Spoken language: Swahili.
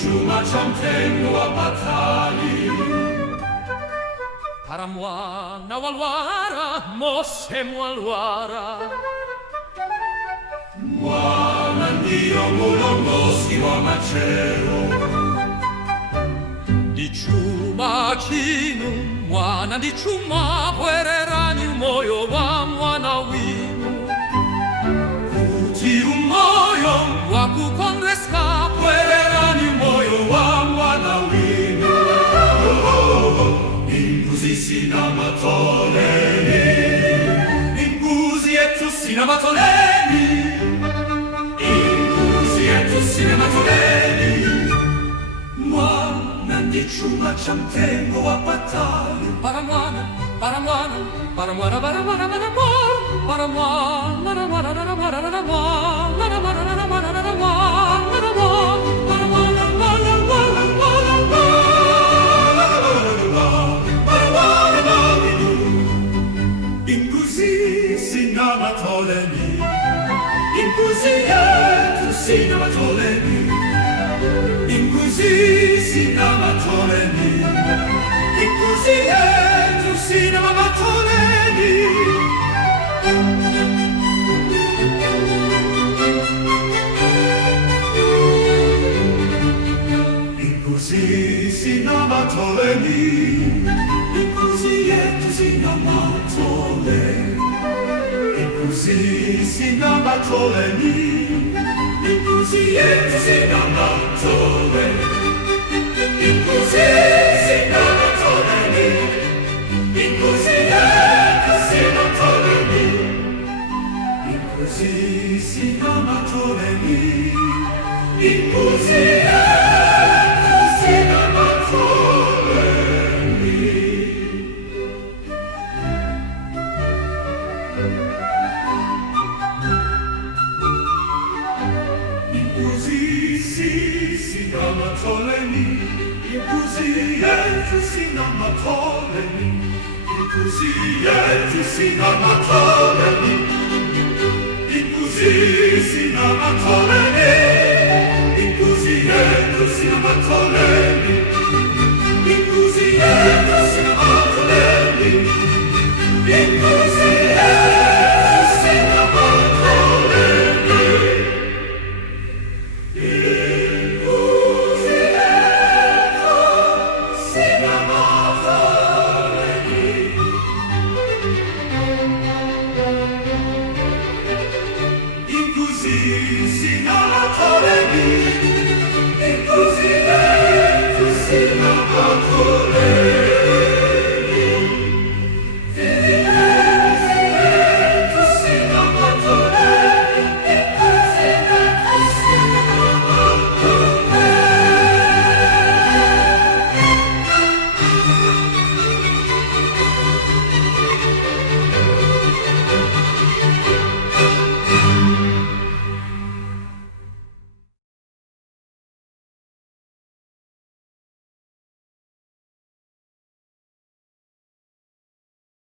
chuma cha mtego wa patali. Para mwana walwara, mose mwalwara. Mwana ndiyo mulongozi wa machero. Di chuma chinu, mwana di chuma bwererani moyo wa mwana winu. Kuti umoyo wa kukondweska bwererani moyo wa mwana winu. Imbuzi sina matoleni, imbuzi yetu sina matoleni, imbuzi yetu sina matoleni. Mwana ndi chuma cha mtego wa patali. Para mwana, para mwana, para mwana, para mwana, para mwana, para mwana, para mwana, para mwana, para mwana, para mwana, para mwana. Imbuzi sina matoleni, imbuzi yetu sina matoleni, imbuzi sina matoleni, imbuzi yetu sina matoleni. Imbuzi sina matoleni, imbuzi yetu sina matoleni, imbuzi sina matoleni, imbuzi yetu sina matoleni, imbuzi sina matoleni, imbuzi yetu sina matoleni, imbuzi sina matoleni, imbuzi yetu sina matoleni. Imbuzi sina matoleni, imbuzi yetu sina matoleni, imbuzi yetu sina matoleni, imbuzi sina matoleni.